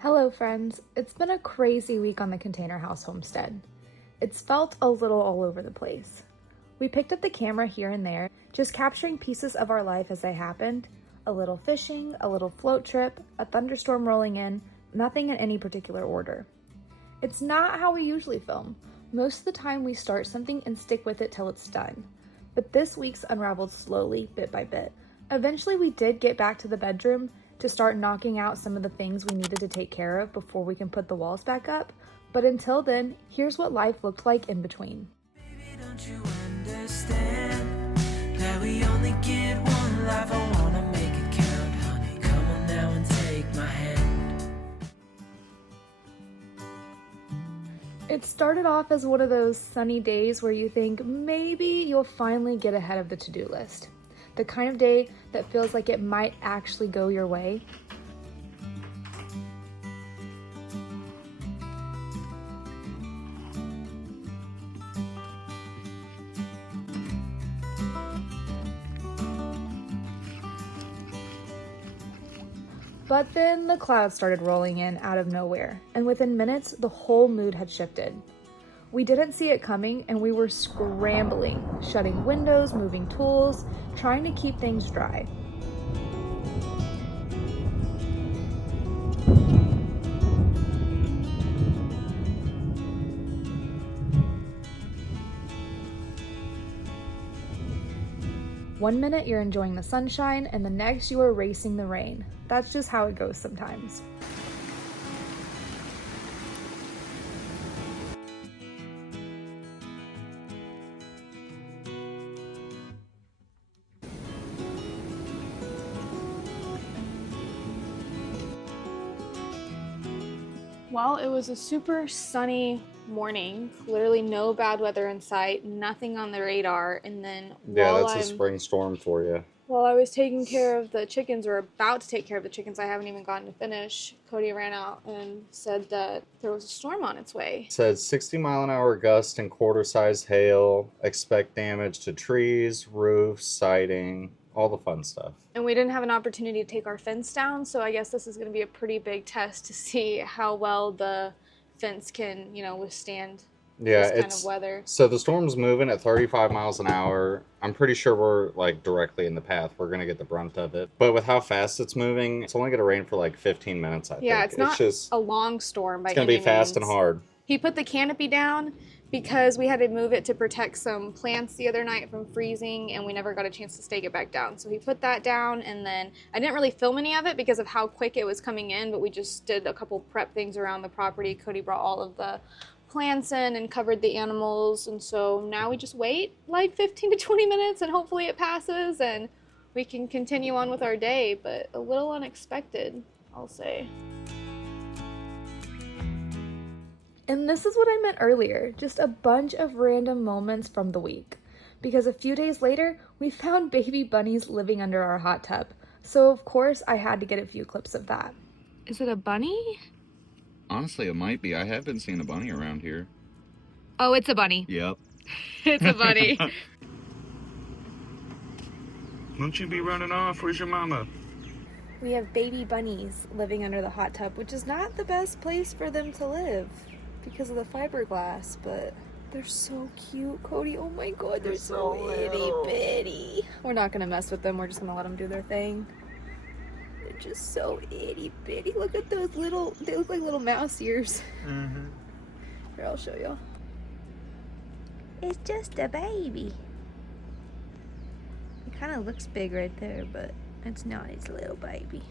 Hello friends, it's been a crazy week on the Container House Homestead. It's felt a little all over the place. We picked up the camera here and there, just capturing pieces of our life as they happened. A little fishing, a little float trip, a thunderstorm rolling in, nothing in any particular order. It's not how we usually film. Most of the time we start something and stick with it till it's done. But this week's unraveled slowly, bit by bit. Eventually we did get back to the bedroom to start knocking out some of the things we needed to take care of before we can put the walls back up. But until then, here's what life looked like in between. Baby, don't you understand that we only get one life? I wanna make it count, honey. Come on now and take my hand. It started off as one of those sunny days where you think maybe you'll finally get ahead of the to-do list. The kind of day that feels like it might actually go your way. But then the clouds started rolling in out of nowhere, and within minutes, the whole mood had shifted. We didn't see it coming, and we were scrambling, shutting windows, moving tools, trying to keep things dry. One minute you're enjoying the sunshine, and the next you are racing the rain. That's just how it goes sometimes. Well, it was a super sunny morning, literally no bad weather in sight, nothing on the radar, and then that's a spring storm for you. While I was taking care of the chickens, or about to take care of the chickens, I haven't even gotten to finish, Cody ran out and said that there was a storm on its way. It said 60-mile-an-hour gust and quarter-sized hail, expect damage to trees, roofs, siding, all the fun stuff. And we didn't have an opportunity to take our fence down, so I guess this is going to be a pretty big test to see how well the fence can, withstand this kind of weather. So the storm's moving at 35 miles an hour. I'm pretty sure we're directly in the path. We're going to get the brunt of it. But with how fast it's moving, it's only going to rain for 15 minutes, I think. Yeah, it's not just a long storm by any means. It's going to be fast and hard. He put the canopy down because we had to move it to protect some plants the other night from freezing, and we never got a chance to stake it back down. So he put that down, and then I didn't really film any of it because of how quick it was coming in, but we just did a couple prep things around the property. Cody brought all of the plants in and covered the animals, and so now we just wait 15 to 20 minutes and hopefully it passes and we can continue on with our day, but a little unexpected, I'll say. And this is what I meant earlier, just a bunch of random moments from the week. Because a few days later, we found baby bunnies living under our hot tub. So of course I had to get a few clips of that. Is it a bunny? Honestly, it might be. I have been seeing a bunny around here. Oh, it's a bunny. Yep. It's a bunny. Won't you be running off? Where's your mama? We have baby bunnies living under the hot tub, which is not the best place for them to live because of the fiberglass, but they're so cute, Cody. Oh my God, they're so itty bitty. We're not gonna mess with them. We're just gonna let them do their thing. They're just so itty bitty. Look at those little, they look like little mouse ears. Mm-hmm. Here, I'll show y'all. It's just a baby. It kind of looks big right there, but it's not. It's a little baby.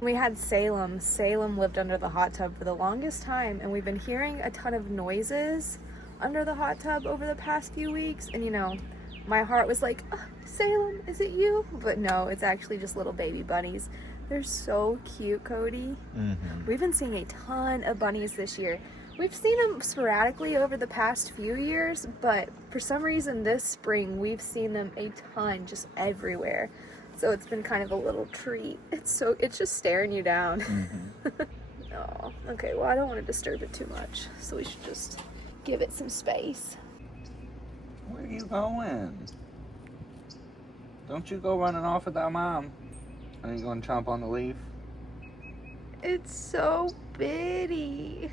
We had Salem. Salem lived under the hot tub for the longest time, and we've been hearing a ton of noises under the hot tub over the past few weeks, and my heart was like, oh, Salem, is it you? But no, it's actually just little baby bunnies. They're so cute, Cody. Mm-hmm. We've been seeing a ton of bunnies this year. We've seen them sporadically over the past few years, but for some reason this spring we've seen them a ton, just everywhere. So it's been kind of a little treat. It's just staring you down. Mm-hmm. Oh, okay, well I don't want to disturb it too much, so we should just give it some space. Where are you going? Don't you go running off with that mom. Are you going to chomp on the leaf? It's so bitty.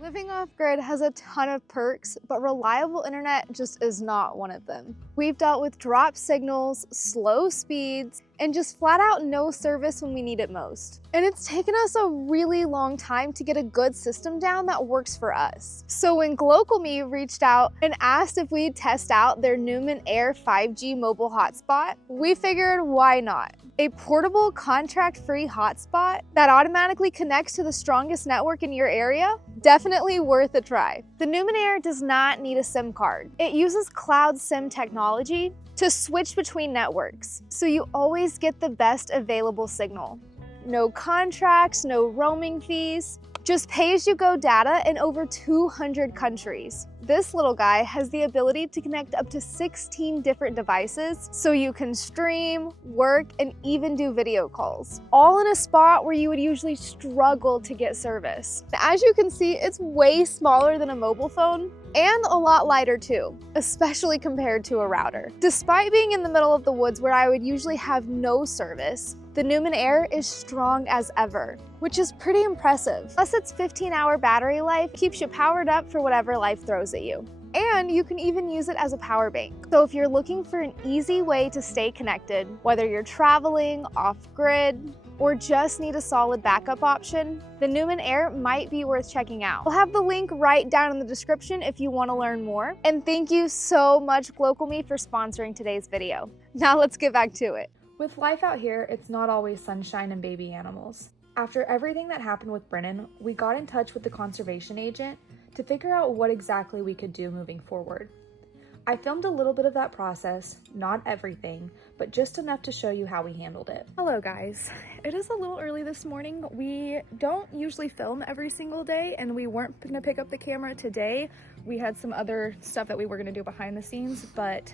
Living off-grid has a ton of perks, but reliable internet just is not one of them. We've dealt with drop signals, slow speeds, and just flat out no service when we need it most. And it's taken us a really long time to get a good system down that works for us. So when GlocalMe reached out and asked if we'd test out their Newman Air 5G mobile hotspot, we figured why not? A portable, contract-free hotspot that automatically connects to the strongest network in your area? Definitely worth a try. The Newman Air does not need a SIM card. It uses cloud SIM technology to switch between networks, so you always get the best available signal. No contracts, no roaming fees, just pay-as-you-go data in over 200 countries. This little guy has the ability to connect up to 16 different devices, so you can stream, work, and even do video calls, all in a spot where you would usually struggle to get service. As you can see, it's way smaller than a mobile phone, and a lot lighter too, especially compared to a router. Despite being in the middle of the woods where I would usually have no service, the Newman Air is strong as ever, which is pretty impressive. Plus its 15-hour battery life keeps you powered up for whatever life throws at you. And you can even use it as a power bank. So if you're looking for an easy way to stay connected, whether you're traveling, off-grid, or just need a solid backup option, the Newman Air might be worth checking out. I'll have the link right down in the description if you want to learn more. And thank you so much, GlocalMe, for sponsoring today's video. Now let's get back to it. With life out here, it's not always sunshine and baby animals. After everything that happened with Brennan, we got in touch with the conservation agent to figure out what exactly we could do moving forward. I filmed a little bit of that process, not everything, but just enough to show you how we handled it. Hello guys, it is a little early this morning. We don't usually film every single day, and we weren't gonna pick up the camera today. We had some other stuff that we were gonna do behind the scenes, but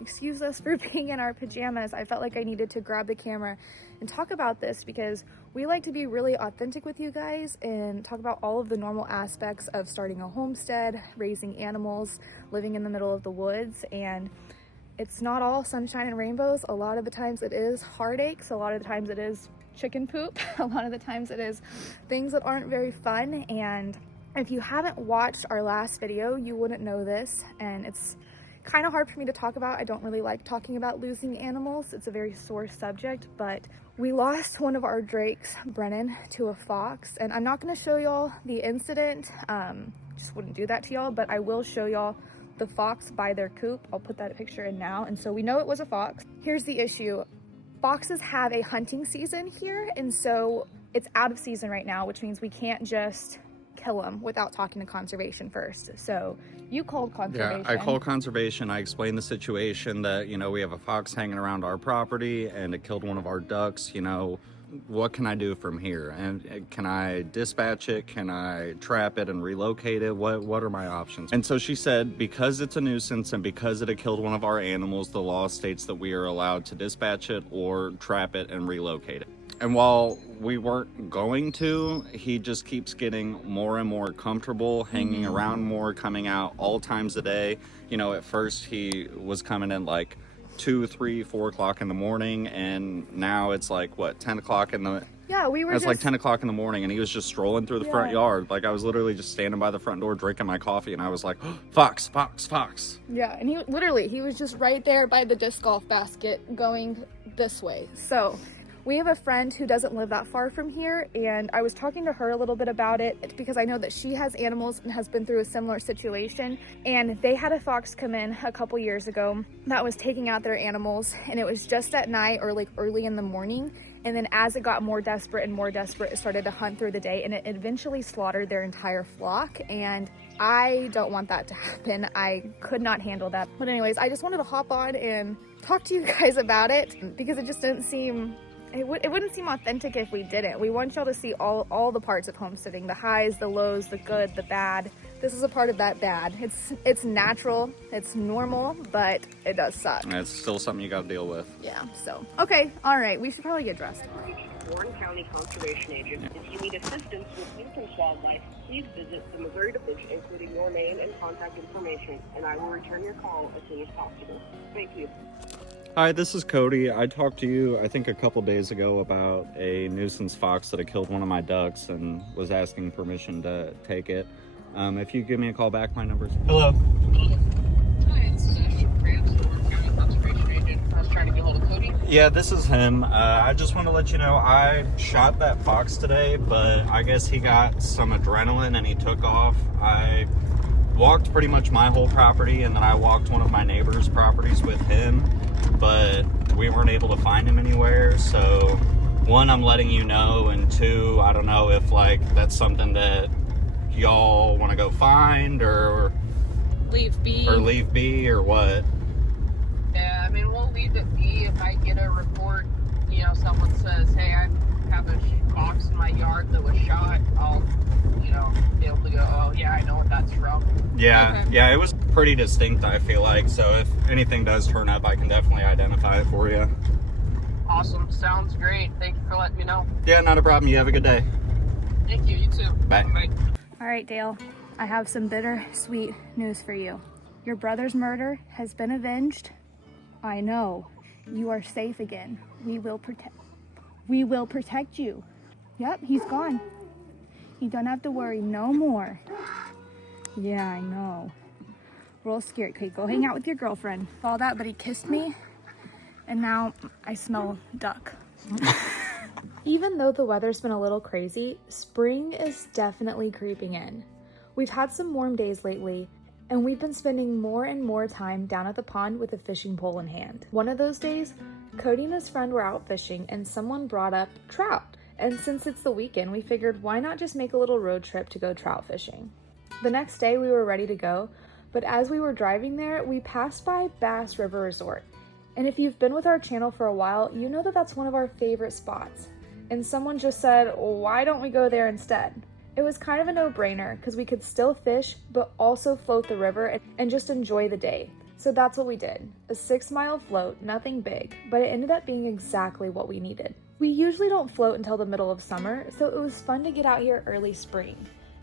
excuse us for being in our pajamas. I felt like I needed to grab the camera and talk about this because we like to be really authentic with you guys and talk about all of the normal aspects of starting a homestead, raising animals, living in the middle of the woods. And it's not all sunshine and rainbows. A lot of the times it is heartaches. A lot of the times it is chicken poop. A lot of the times it is things that aren't very fun. And if you haven't watched our last video, you wouldn't know this. And it's kind of hard for me to talk about. I don't really like talking about losing animals. It's a very sore subject, but we lost one of our drakes, Brennan, to a fox. And I'm not going to show y'all the incident. Just wouldn't do that to y'all, but I will show y'all the fox by their coop. I'll put that picture in now. And so we know it was a fox. Here's the issue. Foxes have a hunting season here, and so it's out of season right now, which means we can't just kill them without talking to conservation first. So you called conservation. Yeah, I called conservation. I explained the situation that, you know, we have a fox hanging around our property and it killed one of our ducks. You know, what can I do from here? And can I dispatch it? Can I trap it and relocate it? What are my options? And so she said, because it's a nuisance and because it had killed one of our animals, the law states that we are allowed to dispatch it or trap it and relocate it. And while we weren't going to, he just keeps getting more and more comfortable, hanging around more, coming out all times a day. You know, at first he was coming in like 2, 3, 4 o'clock in the morning, and now it's like, what, 10 o'clock in the... Yeah, we were It's like 10 o'clock in the morning, and he was just strolling through the front yard. Like, I was literally just standing by the front door drinking my coffee, and I was like, oh, fox, fox, fox. Yeah, and he was just right there by the disc golf basket going this way. So we have a friend who doesn't live that far from here, and I was talking to her a little bit about it because I know that she has animals and has been through a similar situation. And they had a fox come in a couple years ago that was taking out their animals, and it was just at night or like early in the morning. And then as it got more desperate and more desperate, it started to hunt through the day, and it eventually slaughtered their entire flock. And I don't want that to happen. I could not handle that. But anyways, I just wanted to hop on and talk to you guys about it because it just didn't seem... It wouldn't seem authentic if we didn't. We want y'all to see all the parts of homesteading, the highs, the lows, the good, the bad. This is a part of that bad. It's natural, it's normal, but it does suck. And it's still something you gotta deal with. Yeah, so. Okay, all right, we should probably get dressed. Warren County Conservation Agent. If you need assistance with nuisance wildlife, please visit the Missouri Division, including your name and contact information, and I will return your call as soon as possible. Thank you. Hi, this is Cody. I talked to you, I think, a couple days ago about a nuisance fox that had killed one of my ducks and was asking permission to take it. If you give me a call back, my number's... Hello. Hi, this is Ashton Krantz, the Warrenton County Conservation Agent. I was trying to get hold of Cody. Yeah, this is him. I just want to let you know I shot that fox today, but I guess he got some adrenaline and he took off. I walked pretty much my whole property, and then I walked one of my neighbor's properties with him, but we weren't able to find him anywhere. So one, I'm letting you know, and two, I don't know if like that's something that y'all want to go find or Leave be. Or what. Yeah, I mean, we'll leave it be. If I get a report, you know, someone says, hey, I have a fox in my yard that was shot, I'll, you know, be able to go, oh, yeah, I know what that's from. Yeah, Okay. yeah, it was pretty distinct, I feel like. So if anything does turn up, I can definitely identify it for you. Awesome. Sounds great. Thank you for letting me know. Yeah, not a problem. You have a good day. Thank you. You too. Bye. Bye. All right, Dale, I have some bittersweet news for you. Your brother's murder has been avenged. I know. You are safe again. We will protect you. Yep, he's gone. You don't have to worry no more. Yeah, I know. Real scared. Okay, go hang out with your girlfriend. All that, but he kissed me, and now I smell duck. Even though the weather's been a little crazy, spring is definitely creeping in. We've had some warm days lately, and we've been spending more and more time down at the pond with a fishing pole in hand. One of those days, Cody and his friend were out fishing and someone brought up trout. And since it's the weekend, we figured why not just make a little road trip to go trout fishing. The next day we were ready to go, but as we were driving there, we passed by Bass River Resort. And if you've been with our channel for a while, you know that that's one of our favorite spots. And someone just said, why don't we go there instead? It was kind of a no-brainer because we could still fish, but also float the river and just enjoy the day. So that's what we did. A 6-mile float, nothing big, but it ended up being exactly what we needed. We usually don't float until the middle of summer, so it was fun to get out here early spring.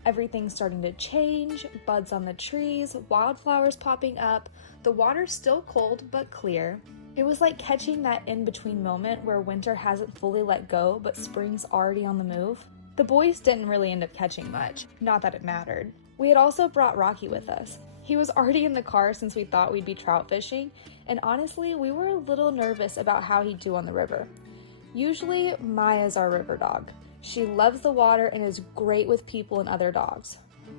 Everything's starting to change, buds on the trees, wildflowers popping up, the water's still cold but clear. It was like catching that in-between moment where winter hasn't fully let go, but spring's already on the move. The boys didn't really end up catching much, not that it mattered. We had also brought Rocky with us. He was already in the car since we thought we'd be trout fishing, and honestly, we were a little nervous about how he'd do on the river. Usually, Maya's our river dog. She loves the water and is great with people and other dogs.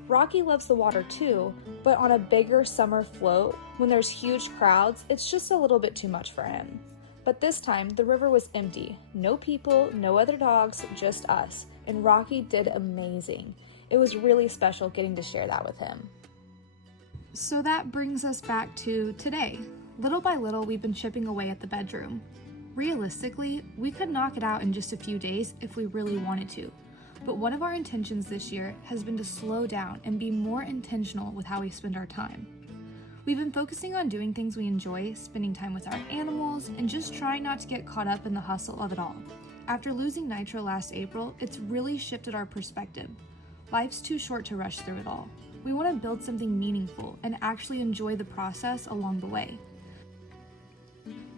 Rocky loves the water too, but on a bigger summer float, when there's huge crowds, it's just a little bit too much for him. But this time, the river was empty. No people, no other dogs, just us. And Rocky did amazing. It was really special getting to share that with him. So that brings us back to today. Little by little, we've been chipping away at the bedroom. Realistically, we could knock it out in just a few days if we really wanted to. But one of our intentions this year has been to slow down and be more intentional with how we spend our time. We've been focusing on doing things we enjoy, spending time with our animals, and just trying not to get caught up in the hustle of it all. After losing Nitro last April, it's really shifted our perspective. Life's too short to rush through it all. We want to build something meaningful and actually enjoy the process along the way.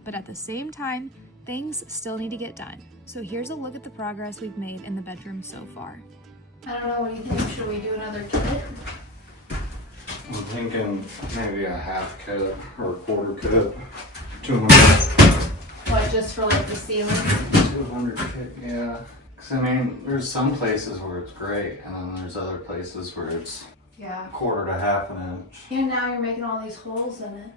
But at the same time, things still need to get done. So here's a look at the progress we've made in the bedroom so far. I don't know, what do you think? Should we do another kit? I'm thinking maybe a half kit or a quarter kit. 200. What, just for like the ceiling? 200 kit, yeah. Cause I mean, there's some places where it's great, and then there's other places where it's Yeah. quarter to half an inch. And now you're making all these holes in it.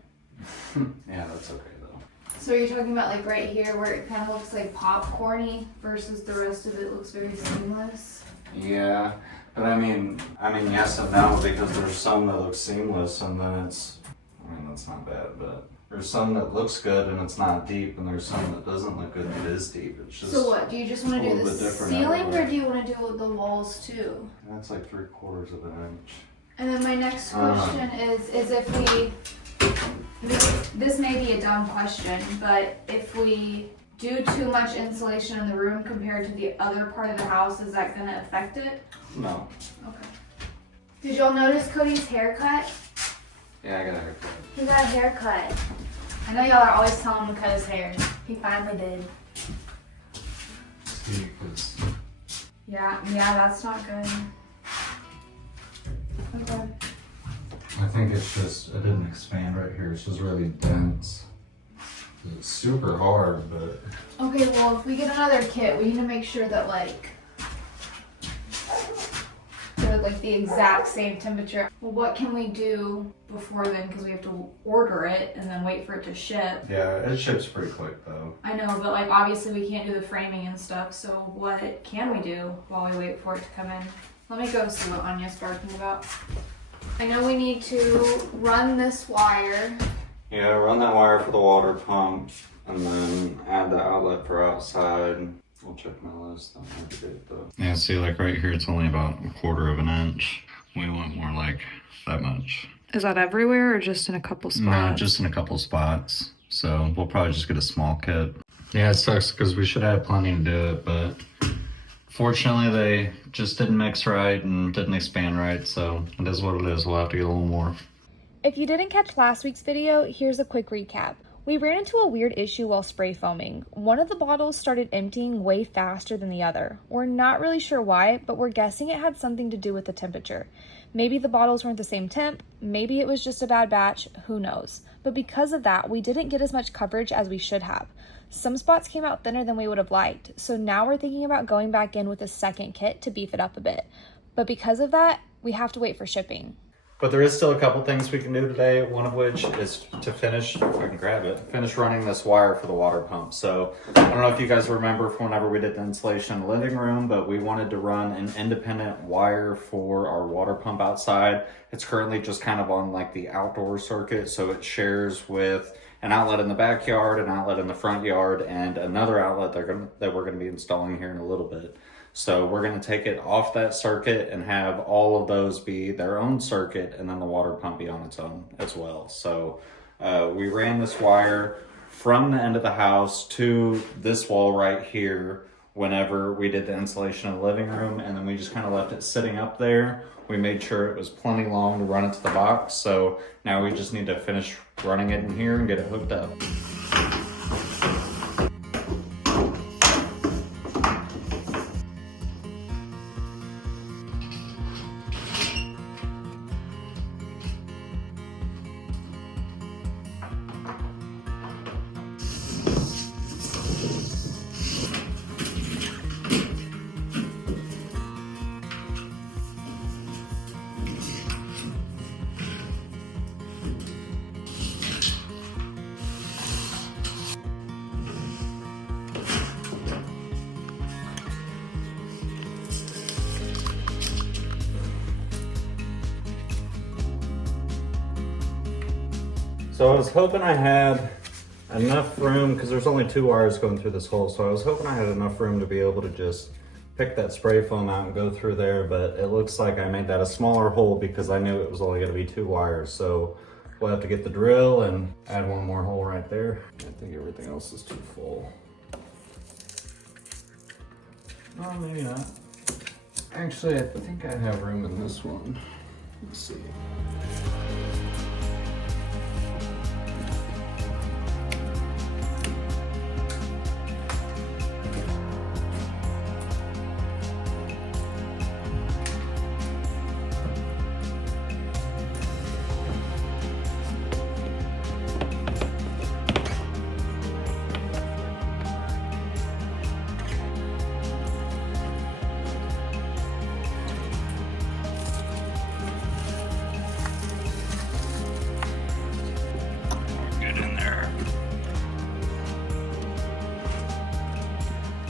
Yeah, that's okay though. So you're talking about like right here where it kind of looks like popcorny versus the rest of it looks very seamless? Yeah, but I mean yes and no, because there's some that look seamless and then it's, I mean that's not bad, but there's some that looks good and it's not deep, and there's some that doesn't look good and it is deep. It's just So what, do you just want to a do little the bit different ceiling everywhere. or do you want to do the walls too? That's like 3/4 of an inch. And then my next question is if we, this may be a dumb question, but if we do too much insulation in the room compared to the other part of the house, is that going to affect it? No. Okay. Did y'all notice Cody's haircut? Yeah, I got a haircut. He got a haircut. I know y'all are always telling him to cut his hair. He finally did. See, 'cause Yeah, that's not good. Okay. I think it's just, it didn't expand right here. It's just really dense. It's super hard, but Okay, well, if we get another kit, we need to make sure that, like, they're, like, the exact same temperature. Well, what can we do before then? Because we have to order it and then wait for it to ship. yeah, it ships pretty quick though. I know, but, like, obviously we can't do the framing and stuff, so what can we do while we wait for it to come in? Let me go see what Anya's talking about. I know we need to run this wire. Yeah, run that wire for the water pump and then add the outlet for outside. I'll check my list. That might be good though. Yeah, see, like right here, it's only about 1/4 of an inch. We want more like that much. Is that everywhere or just in a couple spots? No, just in a couple spots. So we'll probably just get a small kit. Yeah, it sucks because we should have plenty to do it, but fortunately they just didn't mix right and didn't expand right. So it is what it is. We'll have to get a little more. If you didn't catch last week's video, here's a quick recap. We ran into a weird issue while spray foaming. One of the bottles started emptying way faster than the other. We're not really sure why, but we're guessing it had something to do with the temperature. Maybe the bottles weren't the same temp, maybe it was just a bad batch, who knows. But because of that, we didn't get as much coverage as we should have. Some spots came out thinner than we would have liked, so now we're thinking about going back in with a second kit to beef it up a bit. But because of that, we have to wait for shipping. But there is still a couple things we can do today, one of which is to finish, if I can grab it, finish running this wire for the water pump. So I don't know if you guys remember from whenever we did the installation in the living room, but we wanted to run an independent wire for our water pump outside. It's currently just kind of on like the outdoor circuit, so it shares with an outlet in the backyard, an outlet in the front yard, and another outlet that we're gonna be installing here in a little bit. So we're gonna take it off that circuit and have all of those be their own circuit and then the water pump be on its own as well. So we ran this wire from the end of the house to this wall right here whenever we did the installation in the living room, and then we just kind of left it sitting up there. We made sure it was plenty long to run it to the box. So now we just need to finish running it in here and get it hooked up. So I was hoping I had enough room, because there's only 2 wires going through this hole, so I was hoping I had enough room to be able to just pick that spray foam out and go through there, but it looks like I made that a smaller hole because I knew it was only going to be 2 wires. So we'll have to get the drill and add 1 more hole right there. I think everything else is too full. Oh, maybe not. Actually, I think I have room in this one. Let's see.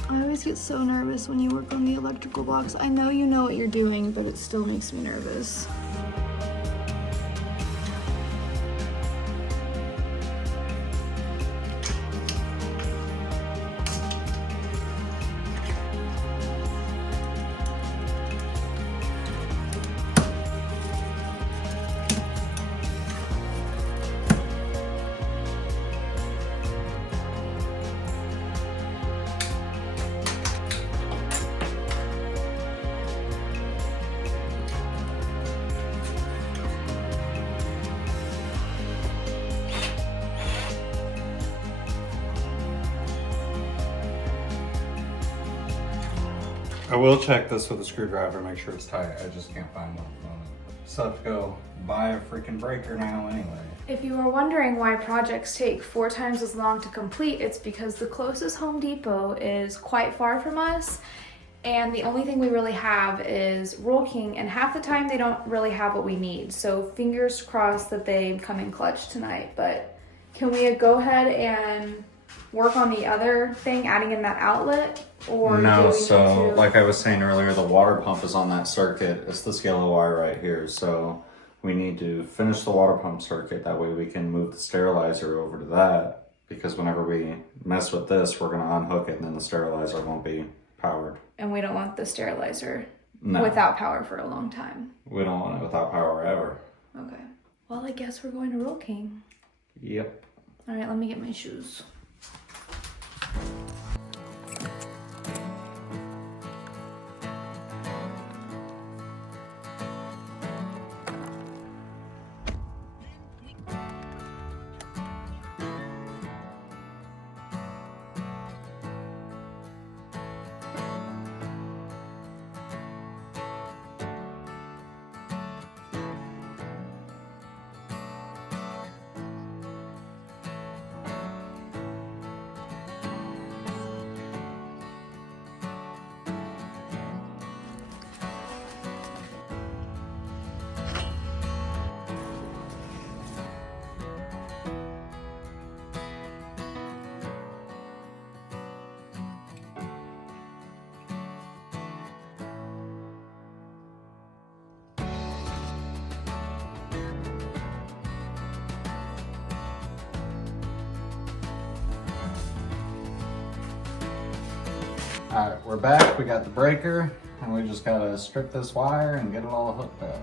I always get so nervous when you work on the electrical box. I know you know what you're doing, but it still makes me nervous. I will check this with a screwdriver, make sure it's tight. I just can't find one at the moment. So I have to go buy a freaking breaker now anyway. If you were wondering why projects take 4 times as long to complete, it's because the closest Home Depot is quite far from us, and the only thing we really have is Roll King, and half the time they don't really have what we need. So fingers crossed that they come in clutch tonight. But can we go ahead and work on the other thing, adding in that outlet? Or No, do we so need to... like I was saying earlier, the water pump is on that circuit. It's this yellow wire right here. So we need to finish the water pump circuit. That way we can move the sterilizer over to that. Because whenever we mess with this, we're gonna unhook it and then the sterilizer won't be powered. And we don't want the sterilizer No. without power for a long time. We don't want it without power ever. Okay. Well, I guess we're going to Roll King. Yep. All right, let me get my shoes. All right, we're back. We got the breaker, and we just gotta strip this wire and get it all hooked up.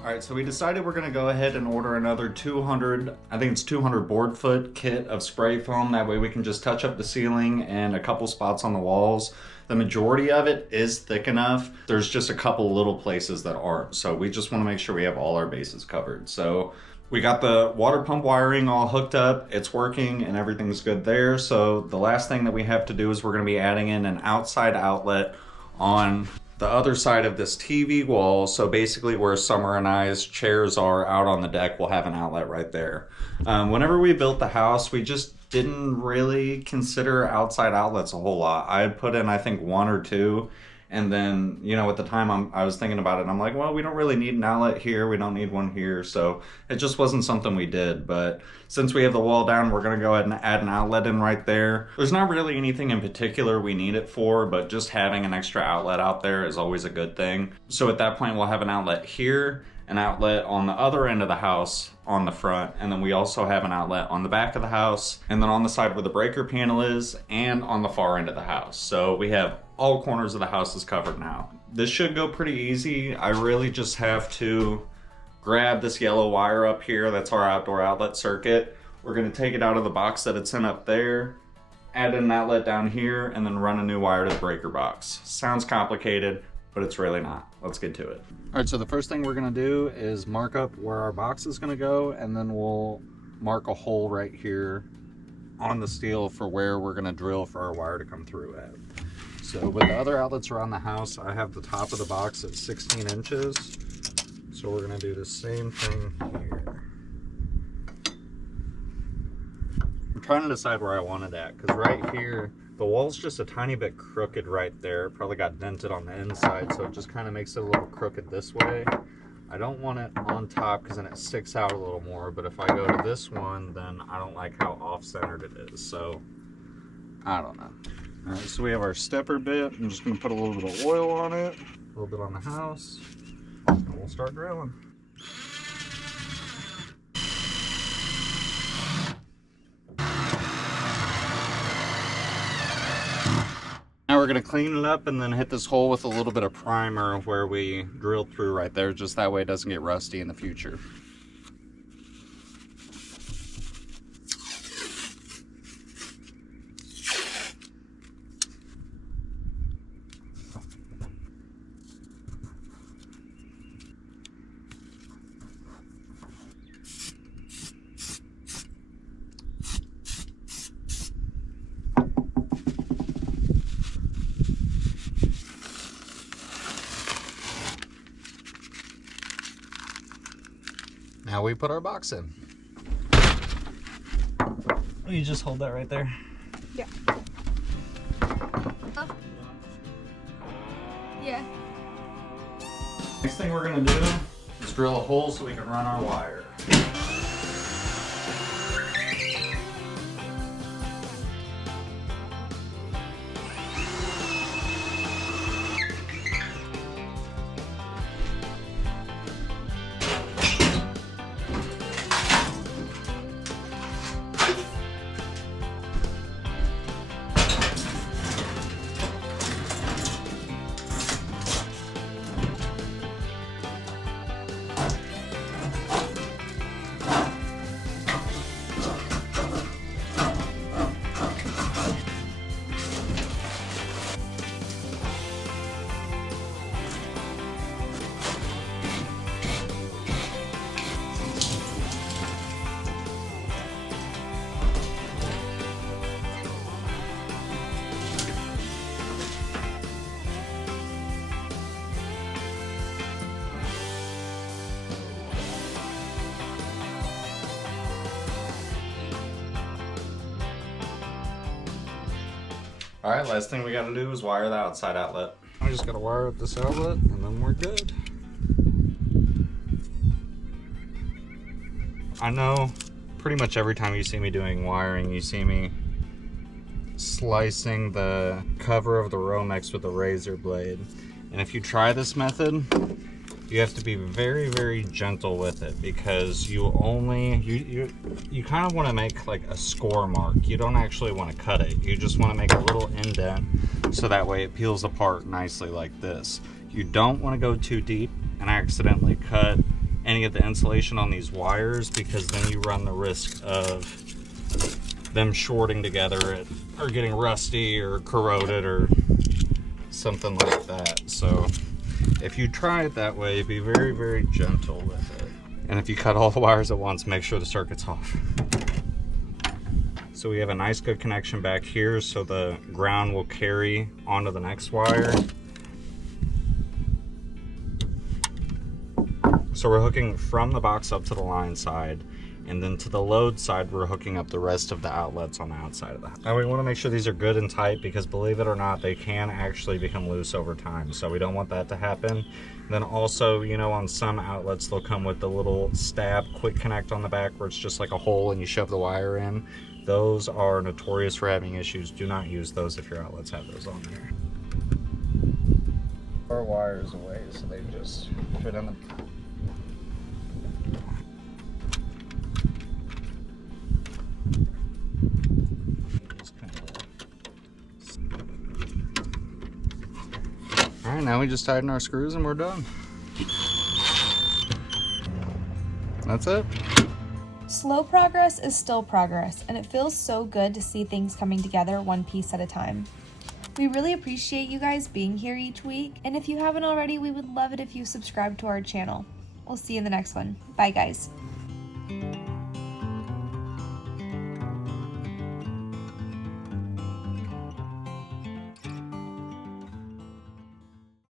All right, so we decided we're gonna go ahead and order another 200, I think it's 200 board foot kit of spray foam. That way we can just touch up the ceiling and a couple spots on the walls. The majority of it is thick enough. There's just a couple little places that aren't. So we just wanna make sure we have all our bases covered. So we got the water pump wiring all hooked up. It's working and everything's good there. So the last thing that we have to do is we're gonna be adding in an outside outlet on the other side of this TV wall. So basically where Summer and I's chairs are out on the deck, we'll have an outlet right there. Whenever we built the house, we just didn't really consider outside outlets a whole lot. I had put in, I think, 1 or 2. And then, you know, at the time I was thinking about it and I'm like, well, we don't really need an outlet here. We don't need one here. So it just wasn't something we did. But since we have the wall down, we're going to go ahead and add an outlet in right there. There's not really anything in particular we need it for, but just having an extra outlet out there is always a good thing. So at that point, we'll have an outlet here, an outlet on the other end of the house on the front, and then we also have an outlet on the back of the house, and then on the side where the breaker panel is, and on the far end of the house. So we have all corners of the house is covered now. This should go pretty easy. I really just have to grab this yellow wire up here. That's our outdoor outlet circuit. We're gonna take it out of the box that it's in up there, add an outlet down here, and then run a new wire to the breaker box. Sounds complicated, but it's really not. Let's get to it. All right, so the first thing we're gonna do is mark up where our box is gonna go, and then we'll mark a hole right here on the steel for where we're gonna drill for our wire to come through at. So with the other outlets around the house, I have the top of the box at 16 inches. So we're gonna do the same thing here. I'm trying to decide where I want it at, because right here, the wall's just a tiny bit crooked right there. It probably got dented on the inside, so it just kind of makes it a little crooked this way. I don't want it on top because then it sticks out a little more, but if I go to this one, then I don't like how off-centered it is, so I don't know. All right, so we have our stepper bit. I'm just gonna put a little bit of oil on it, a little bit on the house, and we'll start drilling. Now we're gonna clean it up and then hit this hole with a little bit of primer where we drilled through right there, just that way it doesn't get rusty in the future. now we put our box in. You just hold that right there. Yeah. Yeah. Next thing we're gonna do is drill a hole so we can run our wire. All right, last thing we gotta do is wire the outside outlet. I just gotta wire up this outlet and then we're good. I know pretty much every time you see me doing wiring, you see me slicing the cover of the Romex with a razor blade. And if you try this method, you have to be very, very gentle with it because you kind of want to make like a score mark. You don't actually want to cut it. You just want to make a little indent so that way it peels apart nicely like this. You don't want to go too deep and accidentally cut any of the insulation on these wires because then you run the risk of them shorting together or getting rusty or corroded or something like that. So if you try it that way, be very, very gentle with it. And if you cut all the wires at once, make sure the circuit's off. So we have a nice good connection back here so the ground will carry onto the next wire. So we're hooking from the box up to the line side, and then to the load side, we're hooking up the rest of the outlets on the outside of the house. Now we want to make sure these are good and tight because believe it or not, they can actually become loose over time. So we don't want that to happen. Then also, you know, on some outlets, they'll come with the little stab quick connect on the back where it's just like a hole and you shove the wire in. Those are notorious for having issues. Do not use those if your outlets have those on there. Our wires away so they just fit in the All right, now we just tighten our screws and we're done. That's it. Slow progress is still progress, and it feels so good to see things coming together one piece at a time. We really appreciate you guys being here each week, and if you haven't already, we would love it if you subscribe to our channel. We'll see you in the next one. Bye, guys.